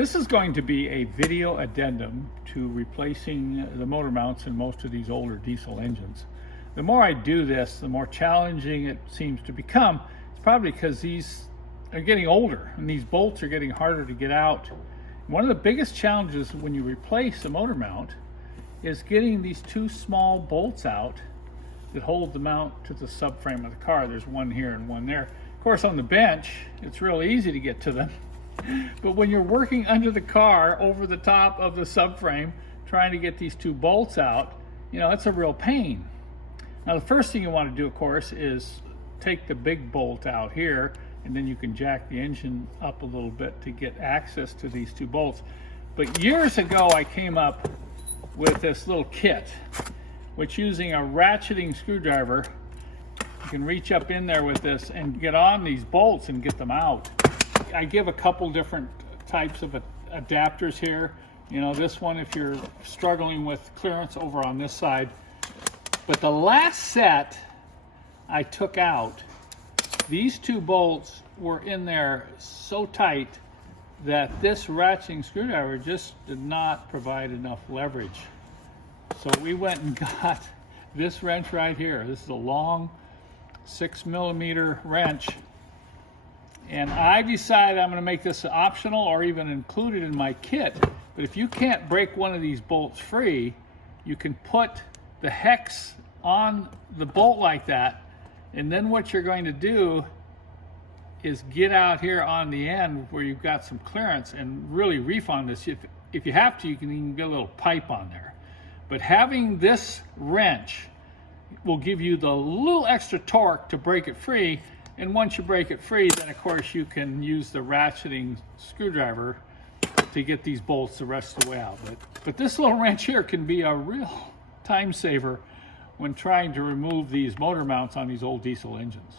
This is going to be a video addendum to replacing the motor mounts in most of these older diesel engines. The more I do this, the more challenging it seems to become. It's probably because these are getting older and these bolts are getting harder to get out. One of the biggest challenges when you replace a motor mount is getting these two small bolts out that hold the mount to the subframe of the car. There's one here and one there. Of course, on the bench, it's real easy to get to them. But when you're working under the car over the top of the subframe trying to get these two bolts out, it's a real pain. Now the first thing you want to do, of course, is take the big bolt out here, and then you can jack the engine up a little bit to get access to these two bolts. But years ago I came up with this little kit which, using a ratcheting screwdriver, you can reach up in there with this and get on these bolts and get them out. I give a couple different types of adapters here. This one if you're struggling with clearance over on this side. But the last set I took out, these two bolts were in there so tight that this ratcheting screwdriver just did not provide enough leverage. So we went and got this wrench right here. This is a long 6mm wrench. And I decided I'm going to make this optional or even included in my kit. But if you can't break one of these bolts free, you can put the hex on the bolt like that. And then what you're going to do is get out here on the end where you've got some clearance and really reef on this. If you have to, you can even get a little pipe on there. But having this wrench will give you the little extra torque to break it free. And once you break it free, then of course you can use the ratcheting screwdriver to get these bolts the rest of the way out. But this little wrench here can be a real time saver when trying to remove these motor mounts on these old diesel engines.